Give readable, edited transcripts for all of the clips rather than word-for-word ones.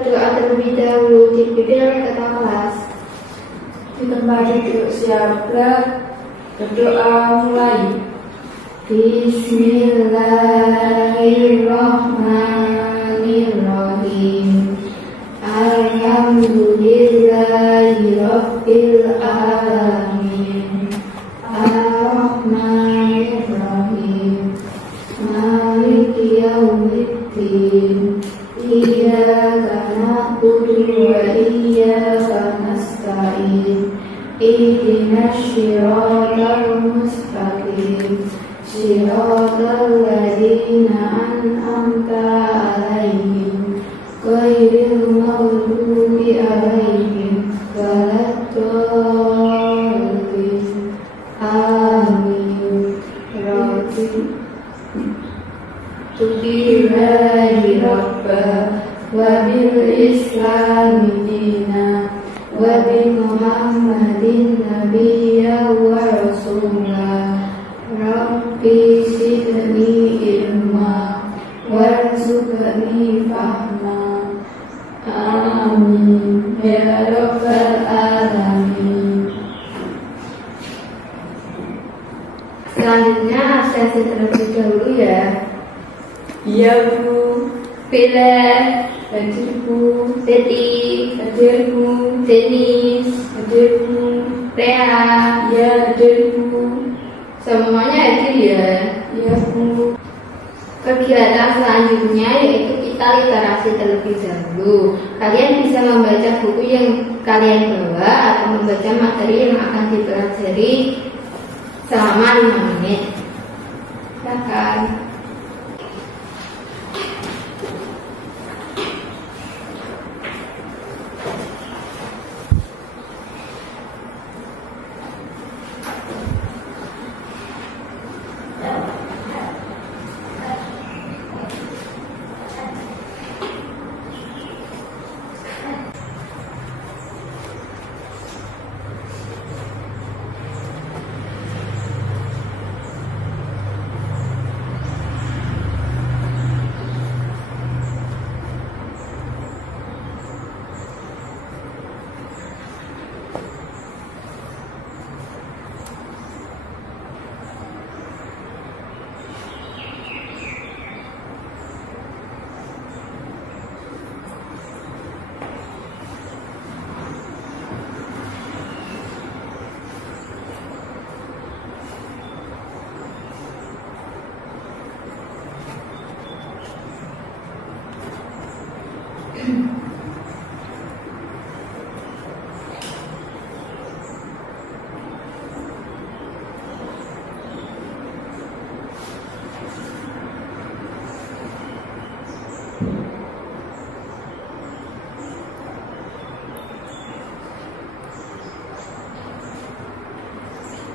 berdoa terlebih dahulu. Dipimpin kata kelas. Di tempat duduk siaplah, berdoa mulai. Bismillahirrahmanirrahim. Alhamdulillahirabbil alamin. Ar-Rahmanir-Rahim. Maliki yaumiddin. Iyyaka na'budu wa iyyaka nasta'in. Ihdinas siratal mustaqim. Siratal ladzina an'amta 'alaihim ghairil maghdubi 'alaihim waladdallin. Amin. Rabbi Tubillahi Rabba wa bil Islami dina wa bi Muhammadin nabiyya wa rasulah. Rabbi zidni ilma warzuqni fahma. Amin ya rabbal alamin. Selanjutnya absensi terlebih dahulu ya. Iya Bu. Pilih Hadir Bu. Teti, Hadir Bu. Denis, Hadir Bu. Rea. Iya hadir Bu. Semuanya hadir ya. Iya Bu. Kegiatan selanjutnya yaitu kita literasi terlebih dahulu. Kalian bisa membaca buku yang kalian bawa atau membaca materi yang akan dipelajari selama 5 menit. Silakan.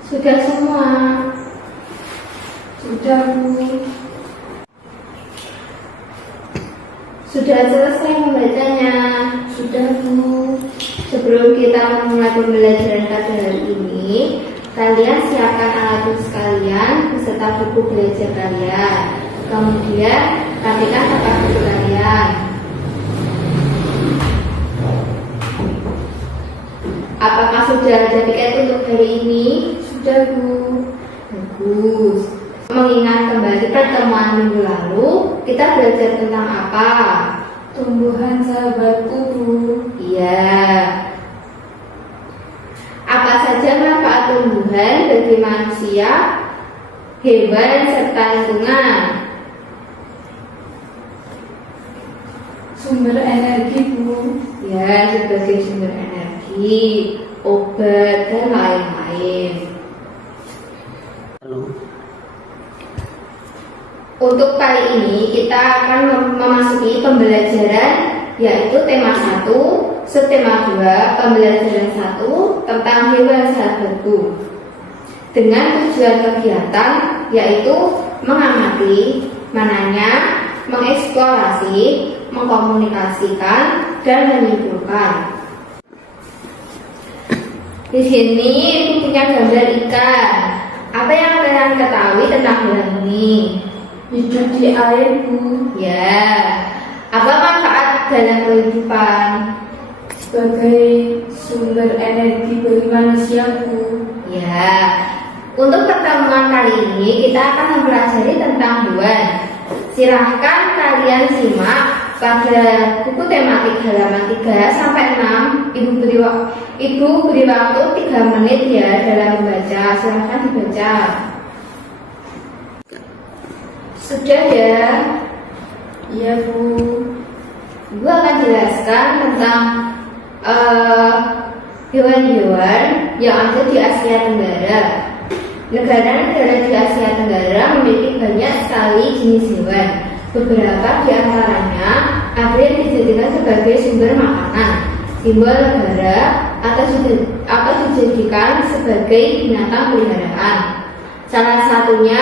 Sudah semua? Sudah Bu. Sudah selesai membacanya? Sudah Bu. Sebelum kita memulai pembelajaran pada hari ini, kalian siapkan alat tulis kalian beserta buku belajar kalian. Kemudian rapikan tempat buku kalian. Apakah sudah ada tiket untuk hari ini? Sudah Bu. Bagus. Mengingat kembali pertemuan minggu lalu, kita belajar tentang apa? Tumbuhan sahabatku Bu. Iya. Apa saja manfaat tumbuhan bagi manusia, hewan, serta lingkungan? Sumber energi Bu. Ya, sebagai sumber energi, obat, dan lain-lain. Untuk kali ini kita akan memasuki pembelajaran yaitu tema 1, subtema 2, pembelajaran 1 tentang hewan sahabatku. Dengan tujuan kegiatan yaitu mengamati, menanya, mengeksplorasi, mengkomunikasikan, dan menyimpulkan. Di sini Ibu punya gambar ikan. Apa yang kalian ketahui tentang hewan ini? Hidup di air Bu. Ya. Apa manfaat dalam kehidupan? Sebagai sumber energi bagi manusia, Bu. Ya, untuk pertemuan kali ini kita akan mempelajari tentang hewan. Silahkan kalian simak pada buku tematik halaman 3 sampai 6. Ibu beri waktu 3 menit ya dalam membaca. Silahkan dibaca. Sudah ya? Iya, Bu. Ibu akan jelaskan tentang hewan-hewan yang ada di Asia Tenggara. Negara-negara di Asia Tenggara memiliki banyak sekali jenis hewan. Beberapa di antaranya ada yang dijadikan sebagai sumber makanan, simbol negara, atau dijadikan sebagai binatang peliharaan. Salah satunya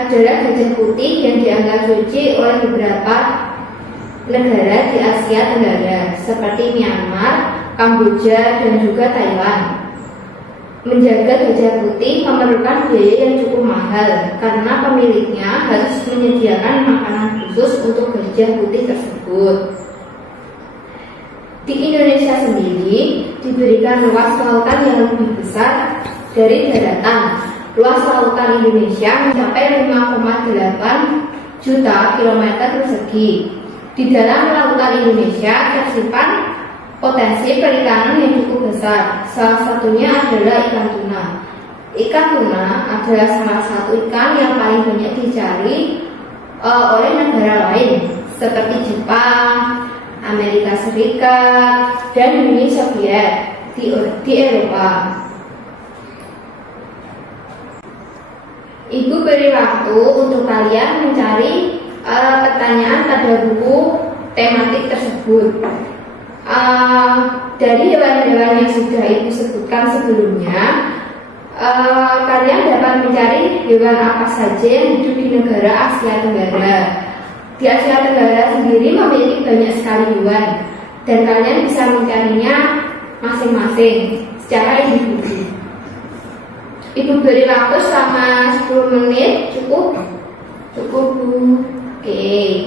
adalah gajah putih yang dianggap suci oleh beberapa negara di Asia Tenggara seperti Myanmar, Kamboja, dan juga Thailand. Menjaga gajah putih memerlukan biaya yang cukup mahal karena pemiliknya harus menyediakan makanan khusus untuk gajah putih tersebut. Di Indonesia sendiri diberikan luas lautan yang lebih besar dari daratan. Luas lautan Indonesia mencapai 5,8 juta kilometer persegi. Di dalam lautan Indonesia tersimpan potensi perikanan yang cukup besar. Salah satunya adalah ikan tuna. Ikan tuna adalah salah satu ikan yang paling banyak dicari oleh negara lain seperti Jepang, Amerika Serikat, dan Uni Soviet di Eropa. Ibu beri waktu untuk kalian mencari pertanyaan pada buku tematik tersebut. Dari hewan-hewan yang sudah Ibu sebutkan sebelumnya, kalian dapat mencari hewan apa saja yang hidup di negara Asia Tenggara. Di Asia Tenggara sendiri memiliki banyak sekali hewan, dan kalian bisa mencarinya masing-masing secara individu. Ibu beri waktu selama 10 menit, cukup? Cukup, Bu. Oke,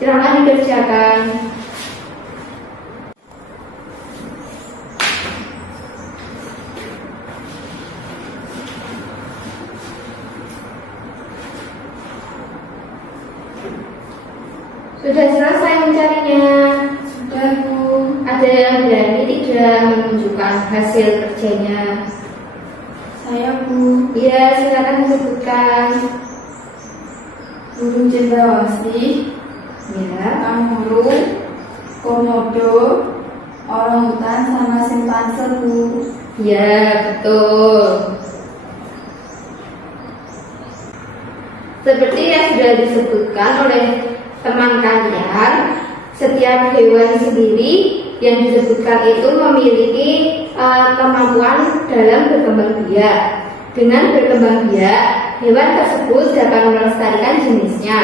silakan dikerjakan. Sudah selesai mencarinya? Sudah, Bu. Ada yang berani tidak menunjukkan hasil kerjanya? Saya, Bu. Iya, silakan disebutkan. Burung cendrawasih, Ya. kanguru, komodo, orangutan, sama simpanse, Bu. Ya, betul. Seperti yang sudah disebutkan oleh teman kalian, setiap hewan sendiri yang disebutkan itu memiliki kemampuan dalam berkembang biak. Dengan berkembang biak, hewan tersebut dapat melestarikan jenisnya.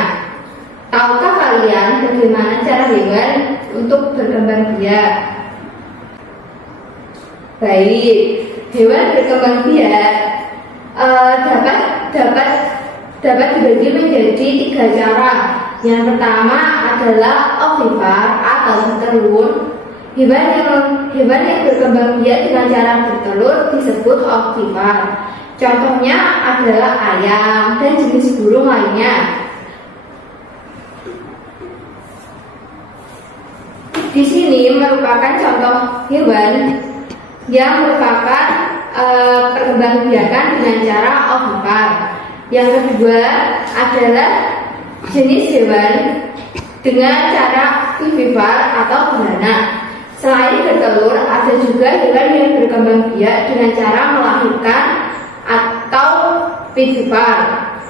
Tahukah kalian bagaimana cara hewan untuk berkembang biak? Baik, hewan berkembang biak dapat dibagi menjadi 3 cara. Yang pertama adalah ovipar atau bertelur. Hewan yang berkembang biak dengan cara bertelur disebut ovipar. Contohnya adalah ayam dan jenis burung lainnya. Di sini merupakan contoh hewan yang merupakan perkembangbiakan dengan cara ovipar. Yang kedua adalah jenis hewan dengan cara vivipar atau beranak. Selain bertelur, ada juga hewan yang berkembang biak dengan cara melahirkan atau vivipar.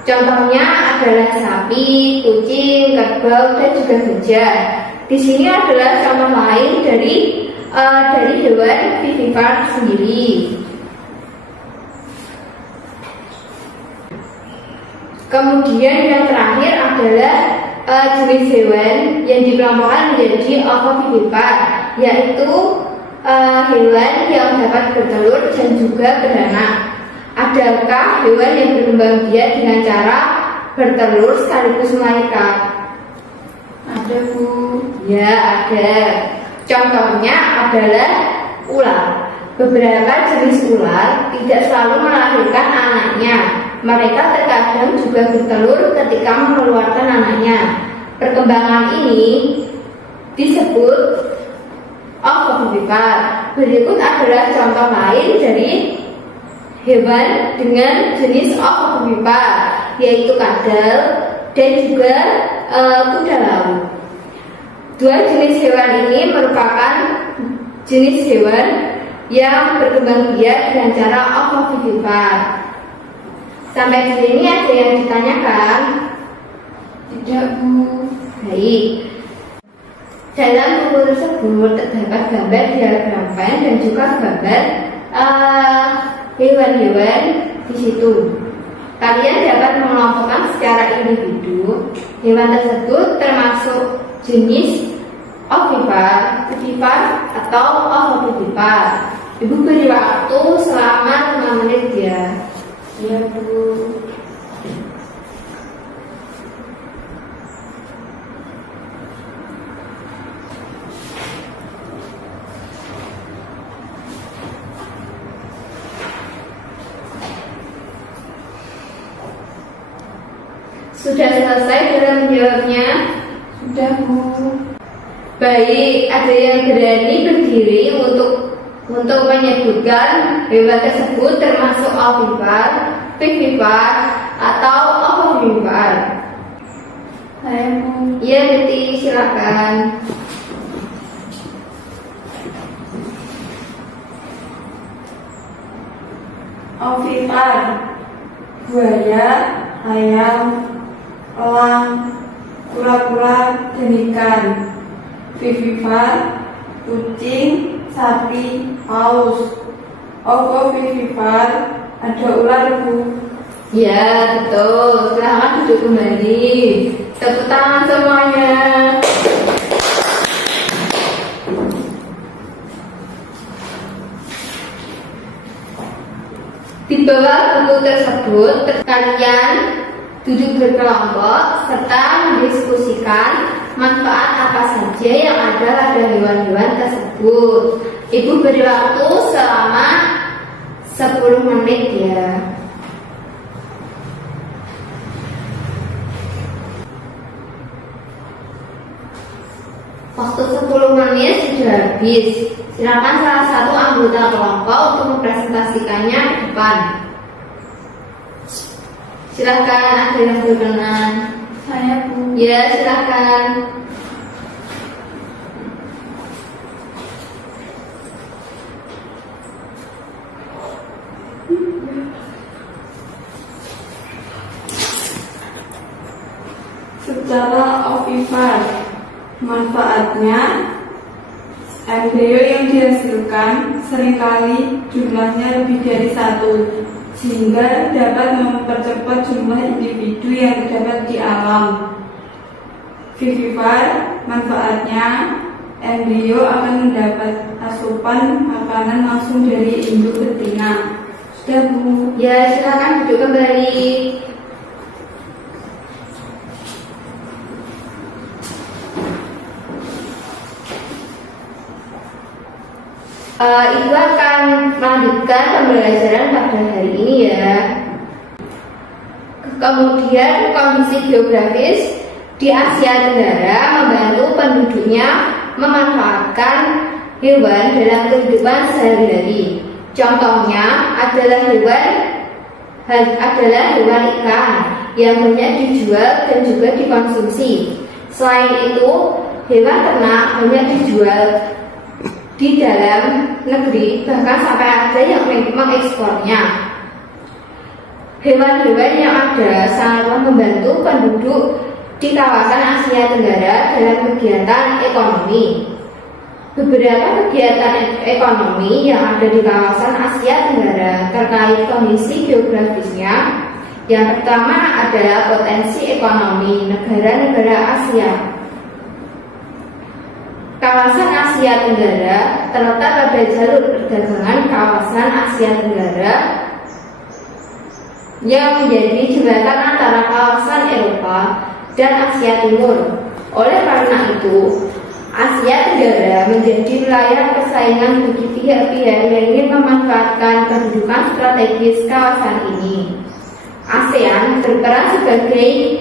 Contohnya adalah sapi, kucing, kerbau, dan juga gajah. Di sini adalah contoh lain dari hewan vivipar sendiri. Kemudian yang terakhir adalah jenis hewan yang dikelompokkan menjadi ovovivipar, yaitu hewan yang dapat bertelur dan juga beranak. Adakah hewan yang berkembang biak dengan cara bertelur sekaligus melahirkan? Ada, Bu. Ya, ada. Contohnya adalah ular. Beberapa jenis ular tidak selalu melahirkan anaknya. Mereka terkadang juga bertelur ketika mengeluarkan anaknya. Perkembangan ini disebut ovovivipar. Berikut adalah contoh lain dari hewan dengan jenis ovovivipar, yaitu kadal dan juga kuda laut. Dua jenis hewan ini merupakan jenis hewan yang berkembang biak dengan cara ovovivipar. Sampai di sini ada yang ditanyakan? Tidak, Bu. Baik. Dalam buku tersebut terdapat gambar diagram pen dan juga gambar hewan-hewan di situ. Kalian dapat mengelompokkan secara individu. Hewan tersebut termasuk jenis ovipar, vivipar, atau ovovivipar. Ibu beri waktu selama 5 menit ya. Iya, Bu. Sudah selesai dalam menjawabnya? Sudah, Bu. Baik, ada yang berani berdiri untuk menyebutkan hewan tersebut termasuk ovipar, vivipar, atau ovovivipar? Saya, Bu. Iya, Betty, silakan. Ovipar, buaya, ayam, elang, kura-kura, dan ikan. Vivipar, kucing, sapi, paus. Ovovivipar, ada ular, Bu. Ya, betul. Silahkan duduk kembali. Tepuk tangan semuanya. Di bawah buku tersebut, kalian duduk berkelompok serta mendiskusikan manfaat apa saja yang ada pada hewan-hewan tersebut. Ibu beri waktu selama 10 menit ya. Waktu 10 menit sudah habis. Silakan salah satu anggota kelompok untuk mempresentasikannya ke depan. Silakan, ada yang berkenan. Saya, Bu. Ya, silakan. Secara ovipar, manfaatnya embrio yang dihasilkan seringkali jumlahnya lebih dari 1, sehingga dapat mempercepat jumlah individu yang terdapat di alam. Vivipar, manfaatnya embrio akan mendapat asupan makanan langsung dari induk betina. Sudah, Bu. Ya, silakan duduk kembali. Ibu akan melanjutkan pembelajaran pada hari ini ya. Kemudian kondisi geografis di Asia Tenggara membantu penduduknya memanfaatkan hewan dalam kehidupan sehari-hari. Contohnya adalah hewan ikan yang banyak dijual dan juga dikonsumsi. Selain itu, hewan ternak banyak dijual di dalam negeri, bahkan sampai ada yang mengekspornya. Hewan-hewan yang ada sangatlah membantu penduduk di kawasan Asia Tenggara dalam kegiatan ekonomi. Beberapa kegiatan ekonomi yang ada di kawasan Asia Tenggara terkait kondisi geografisnya. Yang pertama adalah potensi ekonomi negara-negara Asia. Kawasan Asia Tenggara terletak pada jalur perdagangan kawasan Asia Tenggara yang menjadi jembatan antara kawasan Eropa dan Asia Timur. Oleh karena itu, Asia Tenggara menjadi wilayah persaingan bagi pihak-pihak yang ingin memanfaatkan kedudukan strategis kawasan ini. ASEAN berperan sebagai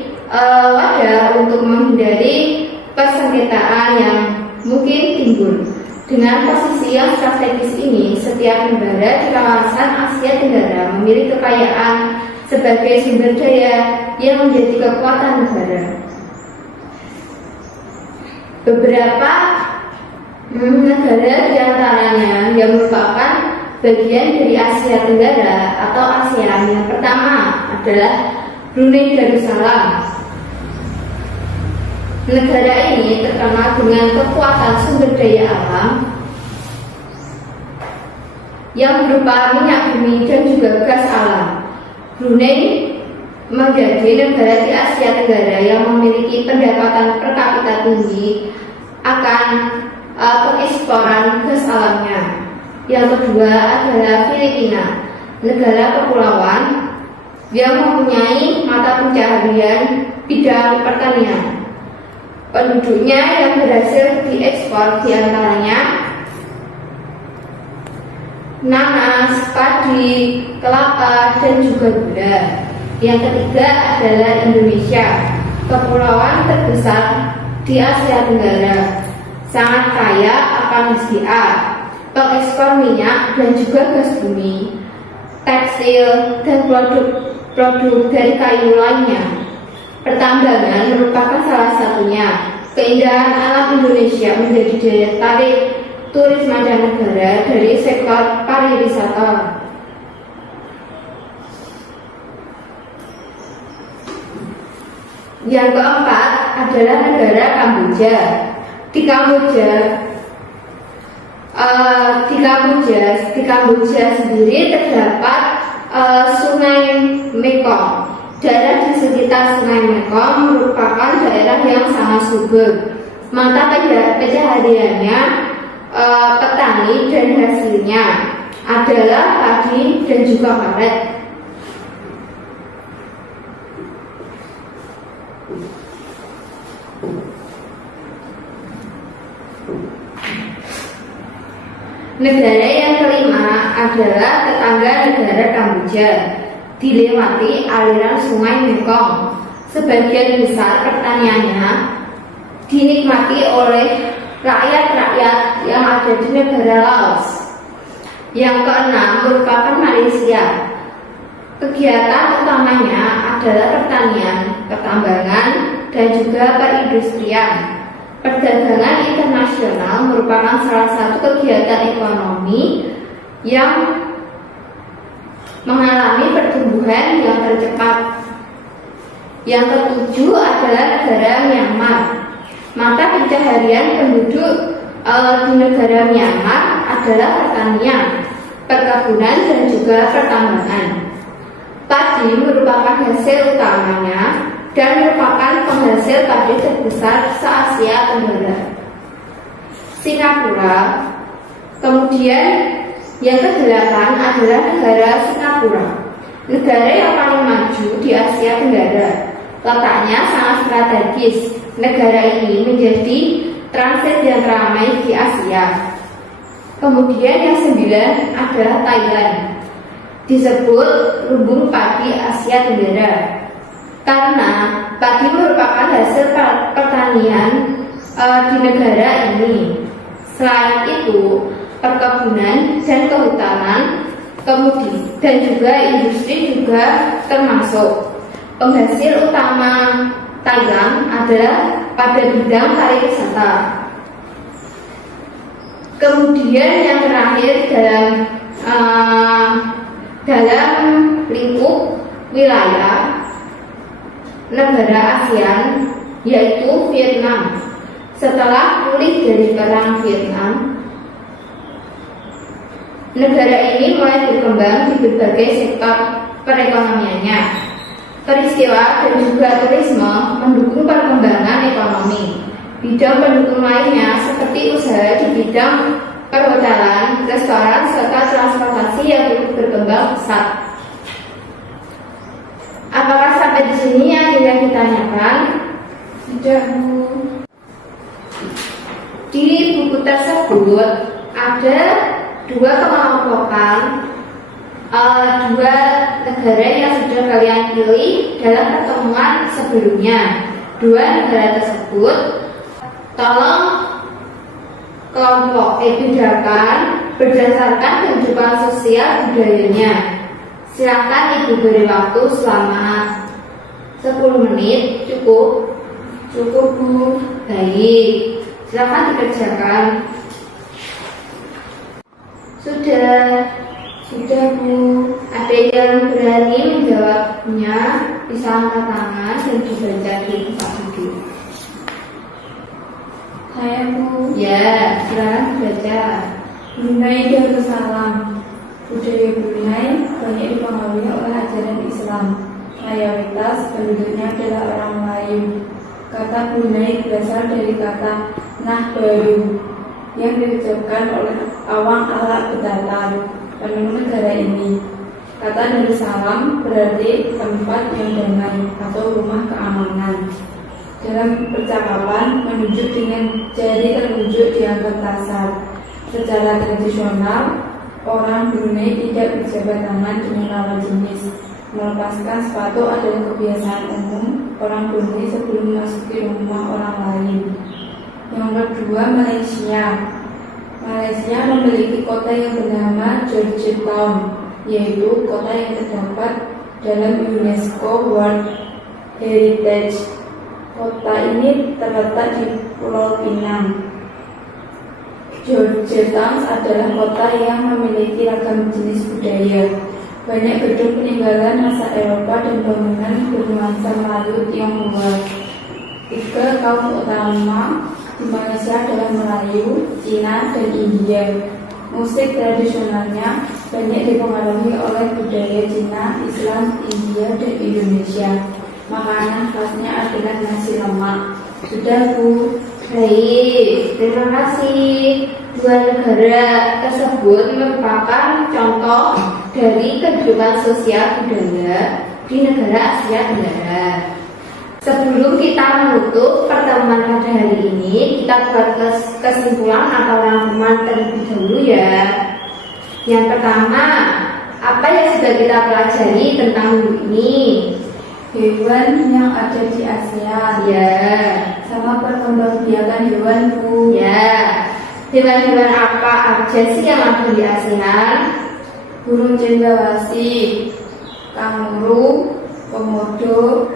wadah untuk menghindari persengketaan yang mungkin timbul. Dengan posisi yang strategis ini, setiap negara di kawasan Asia Tenggara memiliki kekayaan sebagai sumber daya yang menjadi kekuatan negara. Beberapa negara diantaranya yang merupakan bagian dari Asia Tenggara atau ASEAN. Yang pertama adalah Brunei Darussalam. Negara ini terkenal dengan kekuatan sumber daya alam yang berupa minyak bumi dan juga gas alam. Brunei menjadi negara di Asia Tenggara yang memiliki pendapatan per kapita tinggi akan pengeksporan gas alamnya. Yang kedua adalah Filipina, negara kepulauan yang mempunyai mata pencaharian bidang pertanian. Penduduknya yang berhasil diekspor diantaranya nanas, padi, kelapa, dan juga gula. Yang ketiga adalah Indonesia, kepulauan terbesar di Asia Tenggara, sangat kaya akan SDA, pengekspor minyak dan juga gas bumi, tekstil, dan produk dari kayu lainnya. Pertambangan merupakan salah satunya. Keindahan alam Indonesia menjadi daya tarik turis mancanegara dari sektor pariwisata. Yang keempat adalah negara Kamboja. Di Kamboja sendiri terdapat Sungai Mekong. Daerah di sekitar Sungai Mekong merupakan daerah yang sangat subur. Mata pencahariannya petani dan hasilnya adalah padi dan juga karet. Negara yang kelima adalah tetangga negara Kamboja. Dilewati aliran Sungai Mekong. Sebagian besar pertaniannya dinikmati oleh rakyat-rakyat yang ada di negara Laos. Yang keenam merupakan Malaysia. Kegiatan utamanya adalah pertanian, pertambangan, dan juga perindustrian. Perdagangan internasional merupakan salah satu kegiatan ekonomi yang mengalami pertumbuhan yang tercepat. Yang ketujuh adalah negara Myanmar. Mata pencaharian penduduk di negara Myanmar adalah pertanian, perkebunan, dan juga pertambangan. Padi merupakan hasil utamanya dan merupakan penghasil padi terbesar se-Asia Tenggara. Singapura. Kemudian yang kedelapan adalah negara Singapura, negara yang paling maju di Asia Tenggara. Letaknya sangat strategis. Negara ini menjadi transit yang ramai di Asia. Kemudian yang 9 adalah Thailand, disebut lumbung padi Asia Tenggara karena padi merupakan hasil pertanian di negara ini. Selain itu, perkebunan dan kehutanan, kemudian dan juga industri juga termasuk. Penghasil utama Thailand adalah pada bidang pariwisata. Kemudian yang terakhir dalam lingkup wilayah negara ASEAN yaitu Vietnam. Setelah pulih dari perang Vietnam, negara ini mulai berkembang di berbagai sektor perekonomiannya. Peristiwa dan juga turisme mendukung perkembangan ekonomi. Bidang pendukung lainnya seperti usaha di bidang perhotelan, restoran, serta transportasi yang berkembang pesat. Apakah sampai di sini yang ditanyakan? Tidak, Bu. Di buku tersebut ada dua kelompokan, dua negara yang sudah kalian pilih dalam pertemuan sebelumnya. Dua negara tersebut tolong kelompok bedakan berdasarkan kehidupan sosial budayanya. Silakan Ibu beri waktu selama 10 menit. Cukup? Cukup, Bu. Baik, silakan dikerjakan. Sudah, Bu. Ada yang berani menjawabnya, bisa angkat tangan dan dibaca di tempat duduk. Saya, Bu. Ya, silakan dibaca. Brunei Darussalam. Budaya Brunei banyak dipengaruhi oleh ajaran Islam. Mayoritas penduduknya adalah orang Melayu. Kata Brunei berasal dari kata Nahbaru yang diucapkan oleh awang ala Betatar, penemu negara ini. Kata Darussalam berarti tempat yang damai atau rumah keamanan. Dalam percakapan menunjuk dengan jari telunjuk dianggap kasar. Secara tradisional, orang Brunei tidak berjabat tangan dengan lawan jenis. Melepaskan sepatu adalah kebiasaan umum orang Brunei sebelum memasuki rumah orang lain. Yang kedua, Malaysia. Malaysia memiliki kota yang bernama Georgetown, yaitu kota yang terdapat dalam UNESCO World Heritage. Kota ini terletak di Pulau Pinang. Georgetown adalah kota yang memiliki ragam jenis budaya. Banyak gedung peninggalan masa Eropa dan bangunan bernuansa Melayu Tionghoa. 3 kaum utama di Malaysia adalah Melayu, Cina, dan India. Musik tradisionalnya banyak dipengaruhi oleh budaya Cina, Islam, India, dan Indonesia. Makanan khasnya adalah nasi lemak. Sudah, Bu. Baik, terima kasih. Dua negara tersebut merupakan contoh dari kehidupan sosial budaya di negara Asia Tenggara. Sebelum kita menutup pertemuan pada hari ini, kita buat kesimpulan atau rangkuman terlebih dahulu ya. Yang pertama, apa yang sudah kita pelajari tentang ini? Hewan yang ada di ASEAN. Ya. Sama perkembangbiakan hewan, Bu. Ya. Hewan-hewan apa aja sih yang ada di ASEAN? Burung cendrawasih, kanguru, komodo,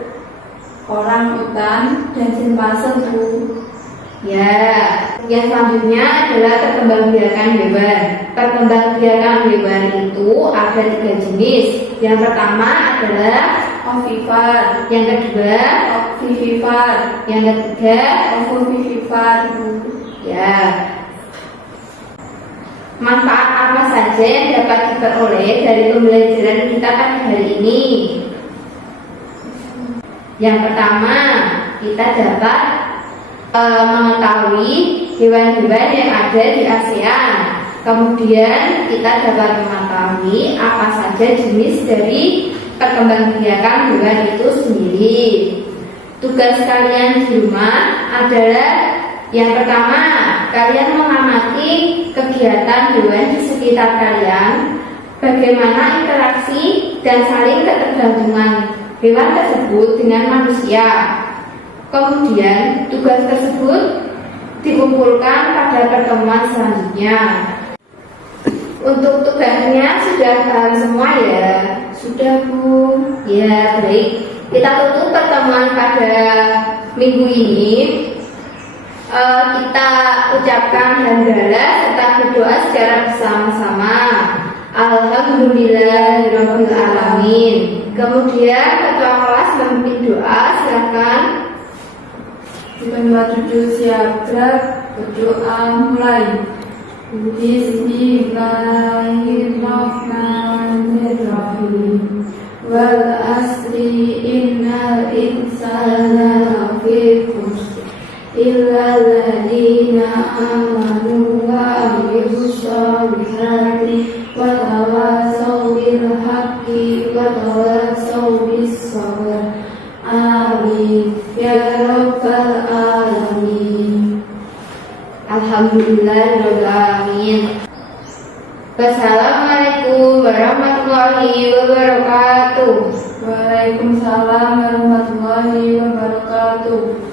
orang utan, dan simpanse, Bu. Ya, yang selanjutnya adalah perkembangbiakan hewan. Perkembangbiakan hewan itu ada 3 jenis. Yang pertama adalah ovipar, yang kedua ovivipar, yang ketiga ovovivipar, Bu. ya. Manfaat apa saja yang dapat diperoleh dari pembelajaran kita pada hari ini? Yang pertama, kita dapat mengetahui hewan-hewan yang ada di ASEAN. Kemudian kita dapat mengetahui apa saja jenis dari perkembangbiakan hewan itu sendiri. Tugas kalian di rumah adalah yang pertama, kalian mengamati kegiatan hewan di sekitar kalian, bagaimana interaksi dan saling ketergantungan hewan tersebut dengan manusia. Kemudian tugas tersebut dikumpulkan pada pertemuan selanjutnya. Untuk tugasnya sudah paham semua ya? Sudah, Bu. Ya, baik. Kita tutup pertemuan pada minggu ini. Kita ucapkan hamdalah serta berdoa secara bersama-sama. Alhamdulillahirabbil alamin. Kemudian ketua kelas memimpin doa, silakan. Tempat duduk siap, berdoa mulai. Bismillahirrahmanirrahim. Wal asri innal insana lafi khusr illa alladziina aamanu wa 'amilus shalihati wa tawassaw bil haqqi wa tawassaw bis sabr. Amin ya rabbal alamin. Alhamdulillah. Alhamdulillahirabbil alamin. Wassalamualaikum warahmatullahi wabarakatuh. Waalaikumsalam warahmatullahi wabarakatuh.